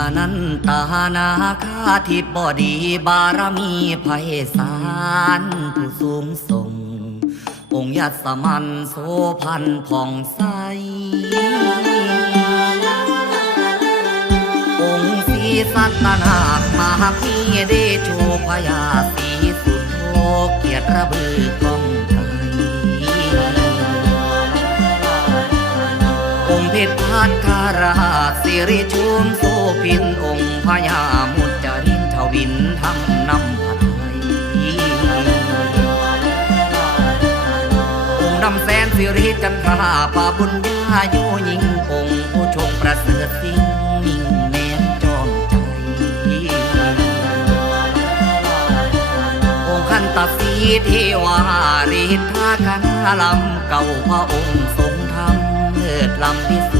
อนันตานาคาทิบดีบารมีไพศาลผู้สูงส่งองค์ยัสมันโสพันผ่องใสองค์ศรีสัตนาคมหาพีเดโชพยาสีสุดโทเกียรติระบือกองไกลองค์เพชรพัทราราชสิริชุมโสพินองค์พญามุจจรินทวินทำนำผัดไทยองค์นำแสนสิริจันทราปาบุญญาโยยิ่งองค์ผู้ชงประเสริฐสิ่งนิ่งแน่นจอมใจองค์ขันตสีเทวาฤทธาคณาลำเก่าพระองค์ทรงธรรมเลิศลำพิสุ